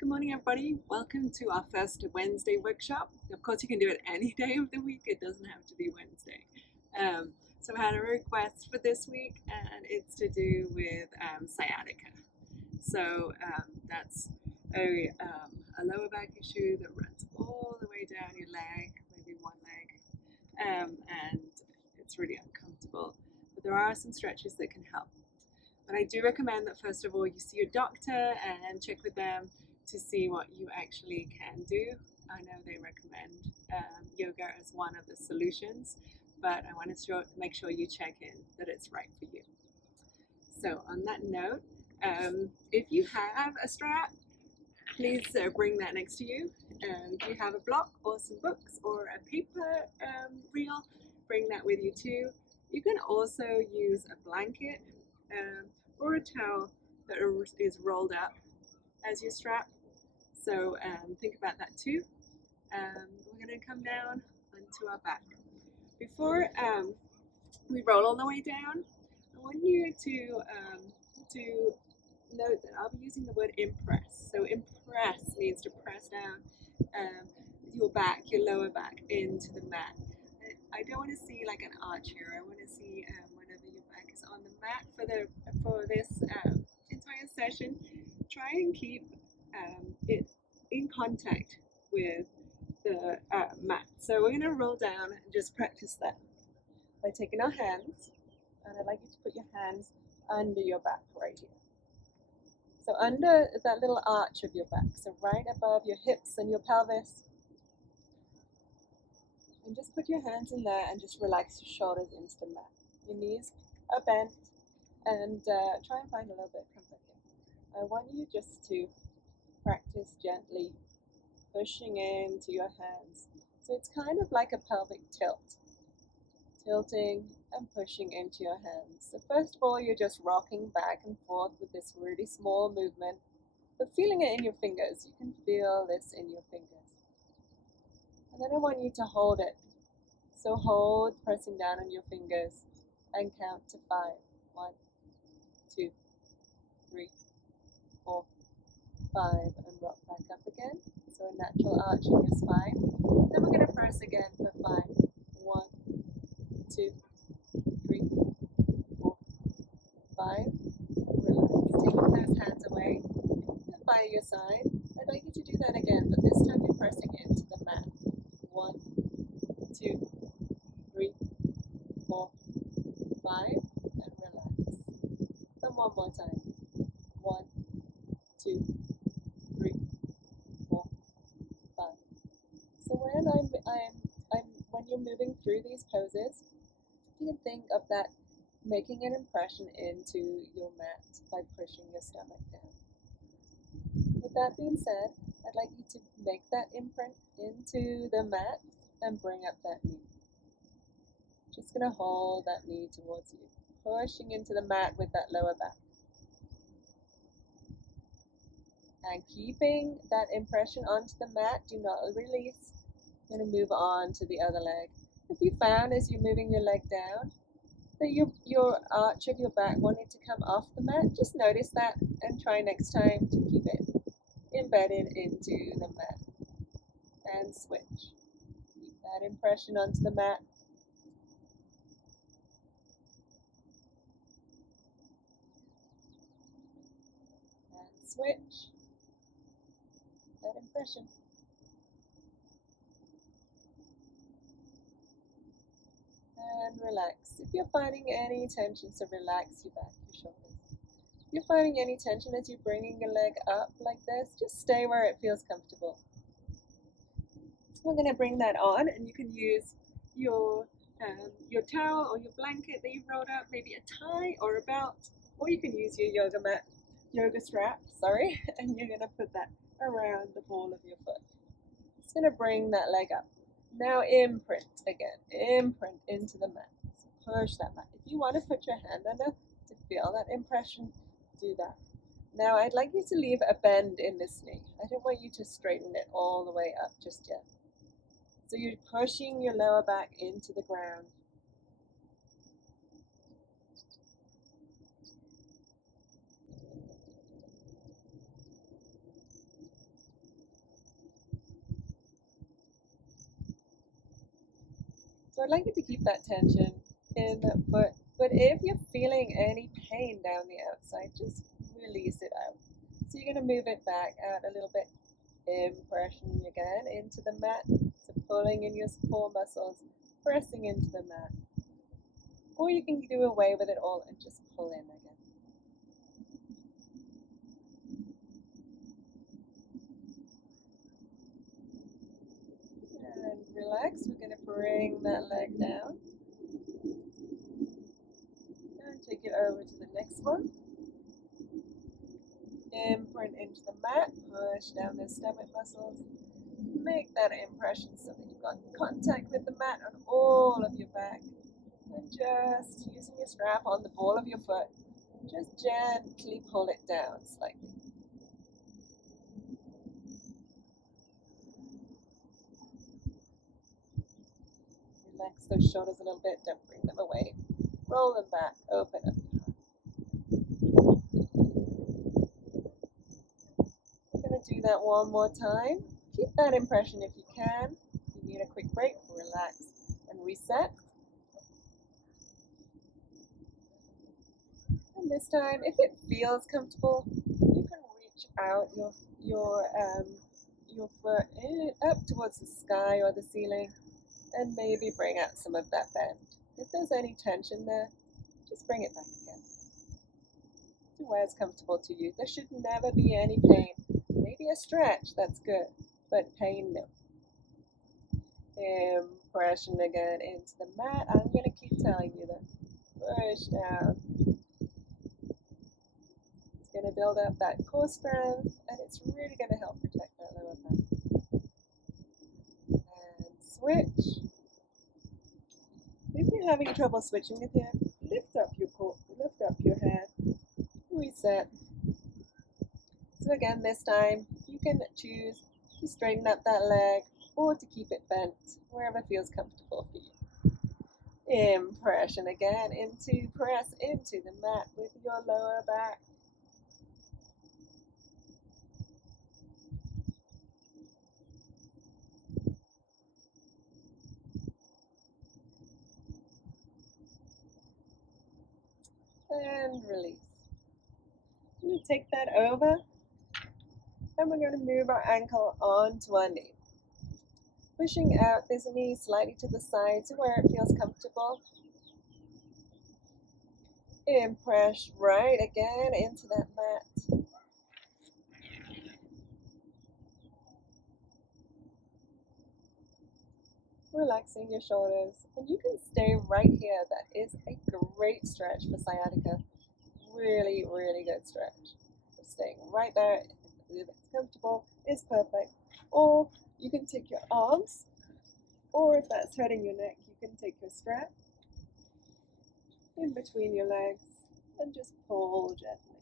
Good morning, everybody. Welcome to our first Wednesday workshop. Of course, you can do it any day of the week. It doesn't have to be Wednesday. So I had a request for this week, and it's to do with sciatica. So that's a lower back issue that runs all the way down your leg, maybe one leg, and it's really uncomfortable. But there are some stretches that can help. But I do recommend that first of all you see your doctor and check with them to see what you actually can do. I know they recommend yoga as one of the solutions, but I want to make sure you check in that it's right for you. So on that note, if you have a strap, please bring that next to you. If you have a block or some books or a paper reel, bring that with you too. You can also use a blanket or a towel that is rolled up as your strap. So think about that too. We're going to come down onto our back. Before we roll all the way down, I want you to note that I'll be using the word impress. So impress means to press down your back, your lower back, into the mat. I don't want to see like an arch here. I want to see whenever your back is on the mat for this entire session. Try and keep it in contact with the mat. So we're going to roll down and just practice that by taking our hands, and I'd like you to put your hands under your back right here. So under that little arch of your back, so right above your hips and your pelvis. And just put your hands in there and just relax your shoulders into the mat. Your knees are bent, and try and find a little bit of comfort here. I want you just to practice gently pushing into your hands. So it's kind of like a pelvic tilt, tilting and pushing into your hands. So first of all, you're just rocking back and forth with this really small movement, but feeling it in your fingers. You can feel this in your fingers. And then I want you to hold it. So hold, pressing down on your fingers, and count to 5. 1, 2, 3, 4, 5, and rock back up again. So a natural arch in your spine. Then we're going to press again for 5. 1, 2, 3, 4, 5. Relax. Taking those hands away and by your side. I'd like you to do that again, but this time you're pressing into the mat. 1, 2, 3, 4, 5, and relax. And one more time. 1, 2, 3, 4, 5. So when you're moving through these poses, you can think of that making an impression into your mat by pushing your stomach down. With that being said, I'd like you to make that imprint into the mat and bring up that knee. Just going to hold that knee towards you, pushing into the mat with that lower back. And keeping that impression onto the mat, do not release. I'm going to move on to the other leg. If you found as you're moving your leg down that your arch of your back wanted to come off the mat, just notice that and try next time to keep it embedded into the mat. And switch. Keep that impression onto the mat. And switch. That impression. And relax. If you're finding any tension, so relax your back, your shoulders. If you're finding any tension as you're bringing your leg up like this, just stay where it feels comfortable. We're going to bring that on, and you can use your towel or your blanket that you've rolled up, maybe a tie or a belt, or you can use your yoga strap, and you're going to put that around the ball of your foot. Just going to bring that leg up. Now imprint again, imprint into the mat. So push that back. If you want to put your hand under to feel that impression, do that. Now I'd like you to leave a bend in this knee. I don't want you to straighten it all the way up just yet. So you're pushing your lower back into the ground. So I'd like you to keep that tension in the foot, but if you're feeling any pain down the outside, just release it out. So you're going to move it back out a little bit. Impression again into the mat, so pulling in your core muscles, pressing into the mat. Or you can do away with it all and just pull in again. And relax, we're going to bring that leg down. And take it over to the next one. Imprint into the mat, push down those stomach muscles. Make that impression so that you've got contact with the mat on all of your back. And just using your strap on the ball of your foot, just gently pull it down slightly. Relax those shoulders a little bit, don't bring them away. Roll them back, open up. We're going to do that one more time. Keep that impression if you can. If you need a quick break, relax and reset. And this time, if it feels comfortable, you can reach out your foot up towards the sky or the ceiling and maybe bring out some of that bend. If there's any tension there, just bring it back again to where it's comfortable to you. There should never be any pain. Maybe a stretch, that's good, but pain, no. Impression again into the mat. I'm going to keep telling you that. Push down. It's going to build up that core strength, and it's really going to help protect that lower back. And switch. If you're having trouble switching with here, lift up your core, lift up your head, reset. So again, this time you can choose to straighten up that leg or to keep it bent, wherever feels comfortable for you. Impression again into press into the mat with your lower back. And release. We're going to take that over and we're going to move our ankle onto our knee. Pushing out this knee slightly to the side to where it feels comfortable. Impress right again into that mat. Relaxing your shoulders, and you can stay right here. That is a great stretch for sciatica. Really, really good stretch. So staying right there, if it's comfortable, is perfect. Or you can take your arms, or if that's hurting your neck, you can take your strap in between your legs and just pull gently.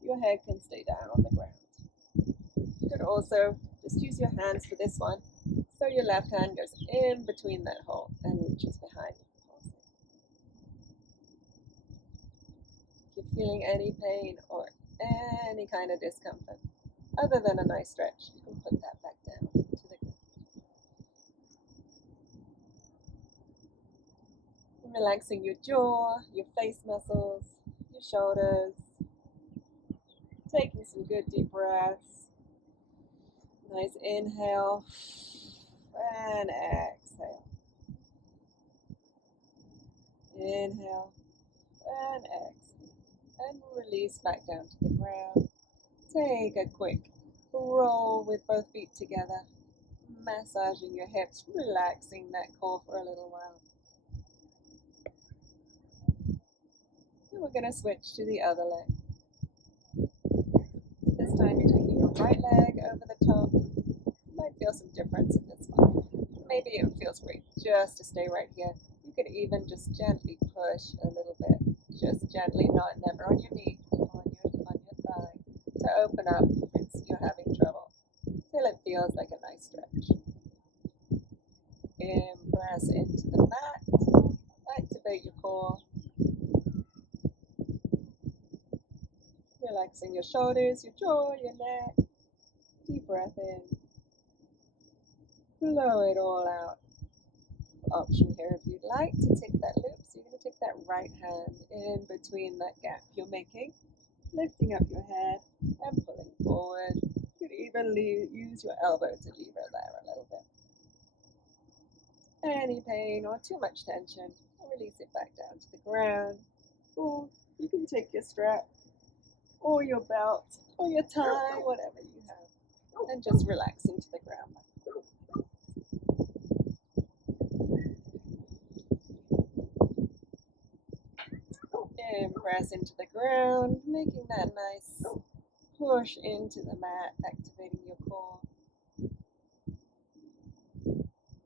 Your head can stay down on the ground. You could also just use your hands for this one. So your left hand goes in between that hole and reaches behind you. If you're feeling any pain or any kind of discomfort, other than a nice stretch, you can put that back down to the ground. Relaxing your jaw, your face muscles, your shoulders. Taking some good deep breaths. Nice inhale and exhale. Inhale and exhale. And release back down to the ground. Take a quick roll with both feet together. Massaging your hips, relaxing that core for a little while. And we're going to switch to the other leg. This time you're taking your right leg over the top. You might feel some difference in this one. Maybe it feels great just to stay right here. You could even just gently push a little bit. Just gently, not never on your knee, on your thigh, to open up if you're having trouble, till it feels like a nice stretch. Press into the mat, activate your core, relaxing your shoulders, your jaw, your neck. Deep breath in, blow it all out. option here if you'd like to take that loop. So you're going to take that right hand in between that gap you're making, lifting up your head and pulling forward. You could even use your elbow to lever there a little bit. Any pain or too much tension, release it back down to the ground. Or you can take your strap or your belt or your tie, whatever you have, and just relax into the ground. And press into the ground, making that nice push into the mat, activating your core.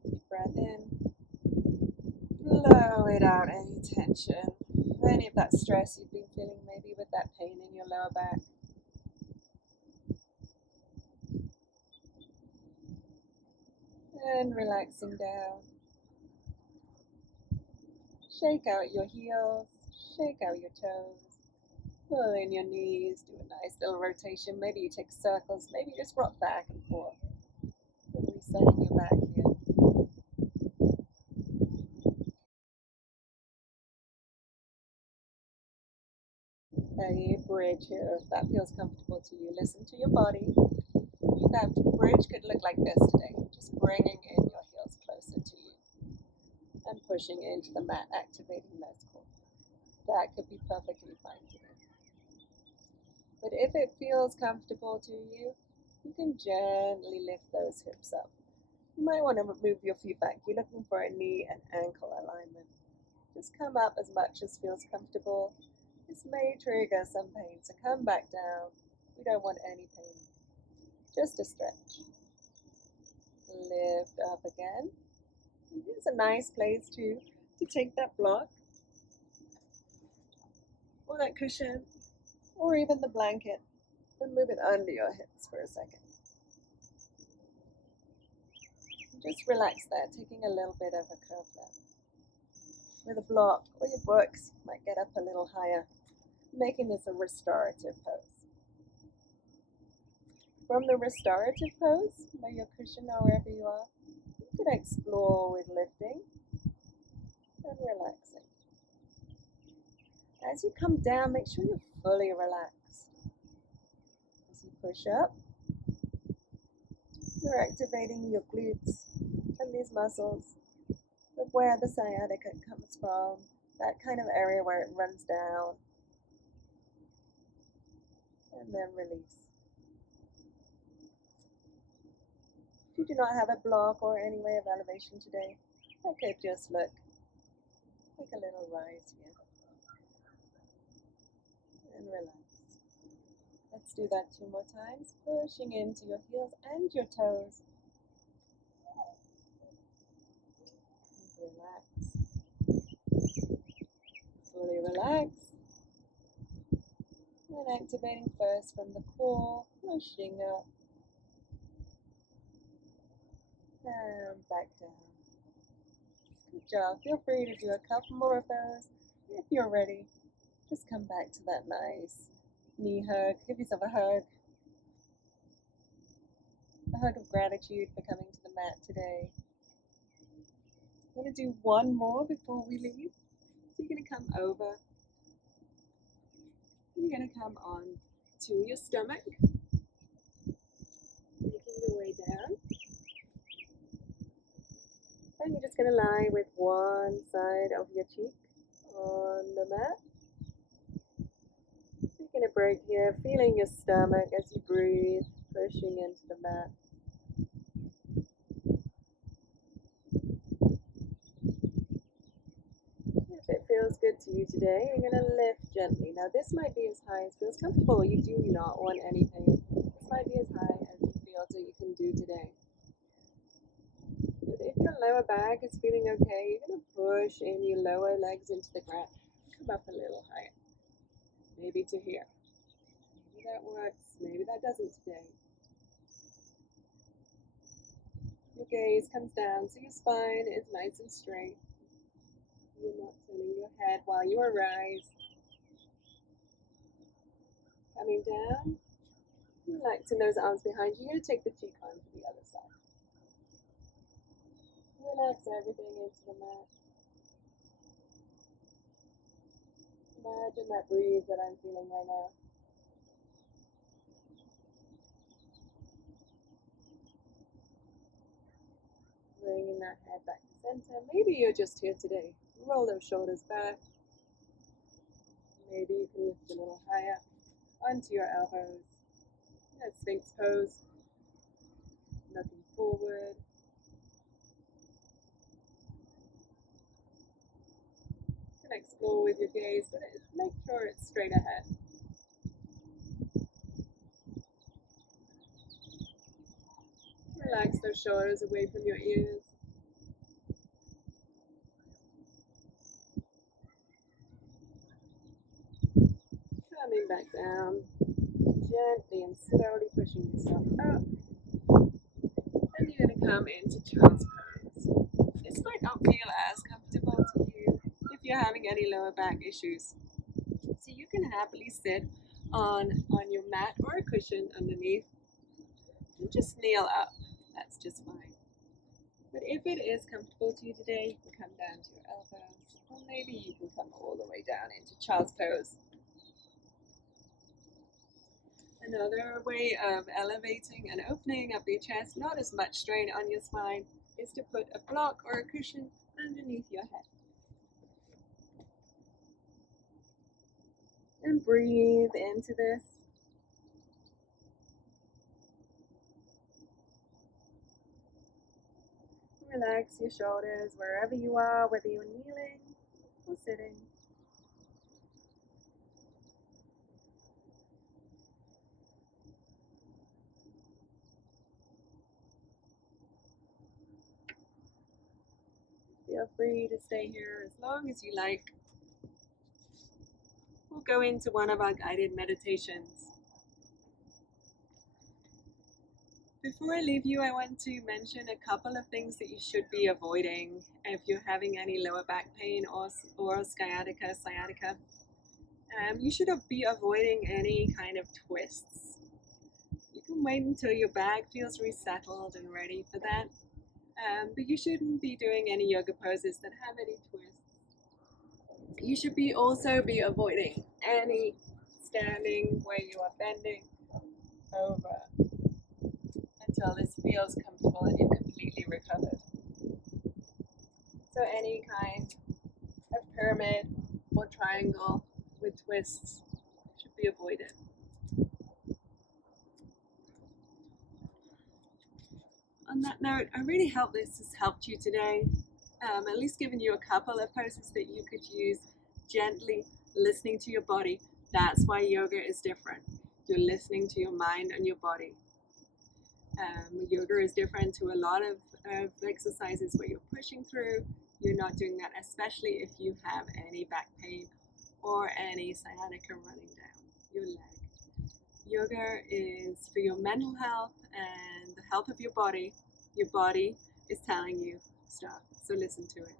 Deep breath in, blow it out, any tension, any of that stress you've been feeling, maybe with that pain in your lower back. And relaxing down. Shake out your heels, shake out your toes, pull in your knees, do a nice little rotation. Maybe you take circles, maybe just rock back and forth. Resetting your back here. A bridge here, if that feels comfortable to you. Listen to your body. That bridge could look like this today, just bringing in your heels closer to you and pushing into the mat, activating those core. That could be perfectly fine today. But if it feels comfortable to you, you can gently lift those hips up. You might want to move your feet back. You're looking for a knee and ankle alignment. Just come up as much as feels comfortable. This may trigger some pain, so come back down. We don't want any pain. Just a stretch. Lift up again. And here's a nice place to take that block or that cushion or even the blanket and move it under your hips for a second. Just relax there, taking a little bit of a curve there. With a block or your books, you might get up a little higher, making this a restorative pose. From the restorative pose, by your cushion or wherever you are, you could explore with lifting and relaxing. As you come down, make sure you're fully relaxed. As you push up, you're activating your glutes and these muscles of where the sciatica comes from, that kind of area where it runs down, and then release. If you do not have a block or any way of elevation today, that could just look like a little rise here. And relax. Let's do that 2 more times, pushing into your heels and your toes. Relax. Fully relax. And activating first from the core, pushing up. And back down. Good job. Feel free to do a couple more of those. If you're ready, just come back to that nice knee hug. Give yourself a hug. A hug of gratitude for coming to the mat today. I'm going to do one more before we leave. So you're going to come over. You're going to come on to your stomach, making your way down. And you're just going to lie with one side of your cheek on the mat. Taking a break here, feeling your stomach as you breathe, pushing into the mat. If it feels good to you today, you're going to lift gently. Now this might be as high as feels comfortable. You do not want any pain. This might be as high as you feel that you can do today. If your lower back is feeling okay, you're going to push in your lower legs into the ground. Come up a little higher. Maybe to here. Maybe that works. Maybe that doesn't today. Your gaze comes down so your spine is nice and straight. You're not turning your head while you arise. Coming down. Relaxing those arms behind you. You're going to take the cheek arm to the other side. Relax everything into the mat. Imagine that breeze that I'm feeling right now. Bringing that head back to center. Maybe you're just here today. Roll those shoulders back. Maybe you can lift a little higher onto your elbows. That Sphinx pose. Looking forward. You can explore with your gaze, but make sure it's straight ahead. Relax those shoulders away from your ears. Coming back down, gently and slowly pushing yourself up. And you're going to come into child's pose. This might not feel as comfortable to you if you're having any lower back issues. So you can happily sit on your mat or a cushion underneath and just kneel up. That's just fine. But if it is comfortable to you today, you can come down to your elbows, or maybe you can come all the way down into child's pose. Another way of elevating and opening up your chest, not as much strain on your spine, is to put a block or a cushion underneath your head. And breathe into this. Relax your shoulders wherever you are, whether you're kneeling or sitting. Feel free to stay here as long as you like. We'll go into one of our guided meditations. Before I leave you, I want to mention a couple of things that you should be avoiding if you're having any lower back pain or sciatica. You should be avoiding any kind of twists. You can wait until your back feels resettled and ready for that. But you shouldn't be doing any yoga poses that have any twists. You should also be avoiding any standing where you are bending over until this feels comfortable and you're completely recovered. So any kind of pyramid or triangle with twists should be avoided. On that note, I really hope this has helped you today. At least given you a couple of poses that you could use gently, listening to your body. That's why yoga is different. You're listening to your mind and your body. Yoga is different to a lot of exercises where you're pushing through. You're not doing that, especially if you have any back pain or any sciatica running down your leg. Yoga is for your mental health and the health of your body. Your body is telling you stop, so listen to it.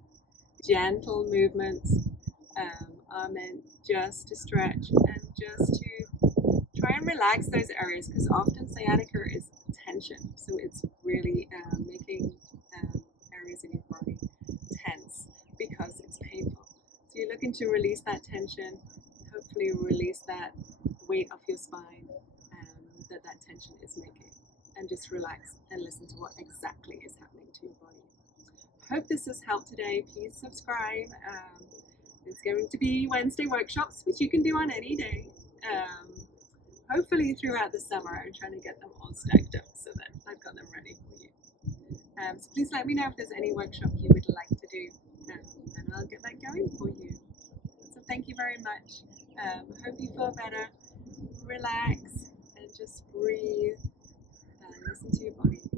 Gentle movements are meant just to stretch and just to try and relax those areas, because often sciatica is tension, so it's really making areas in your body tense because it's painful. So you're looking to release that tension, hopefully release that weight off your spine that tension is making, and just relax and listen to what exactly is happening to your body. Hope this has helped today. Please subscribe. There's going to be Wednesday workshops, which you can do on any day. Hopefully throughout the summer. I'm trying to get them all stacked up so that I've got them ready for you. So please let me know if there's any workshop you would like to do, and I'll get that going for you. So thank you very much. Hope you feel better. Relax and just breathe and listen to your body.